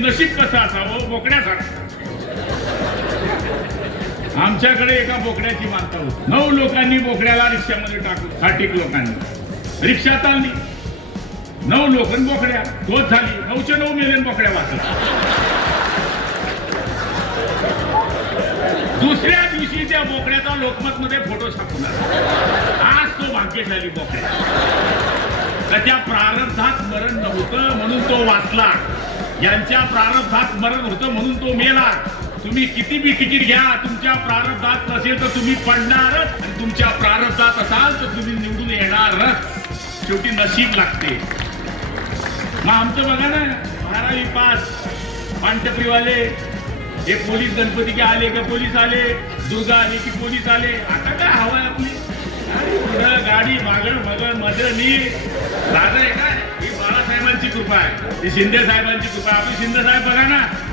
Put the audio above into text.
नशीब कसं असावं बोकड्यासारखं. आमच्याकडे एका बोकड्याची मानता होती. 9 लोकांनी बोकड्याला रिक्षामध्ये टाकलं. 60 लोकांनी रिक्षा चालली. 9 लोक बोकड्या तोच झाली. 9चे 9 मेले बोकड्या वाचत. दुसऱ्या दिवशी त्या बोकड्याचा लोकमत मध्ये फोटो छापून आज तो भाग्यशाली बोकड्या. त्याच्या प्रारब्धात मरण नव्हतं म्हणून तो वाचला. यांच्या प्रारब्धात मरण होतं म्हणून तो मेला. तुम्ही किती बी तिकीट घ्या, तुमच्या प्रारब्धात नसेल तर तुम्ही पडणारच, आणि तुमच्या प्रारब्धात असाल तर तुम्ही निवडून येणारच. शेवटी नशीब लागते. मग आमचं बघा ना, 12वी पास पानटपरीवाले, हे पोलीस गणपती के आले का पोलीस आले, दुर्गा आली की पोलीस आले. आता काय हवंय आपली गाडी मागण मगण मदनी साधं आहे काय. ही बाळासाहेबांची कृपा आहे, ही शिंदे साहेबांची कृपा. आपली शिंदे साहेब बघा ना,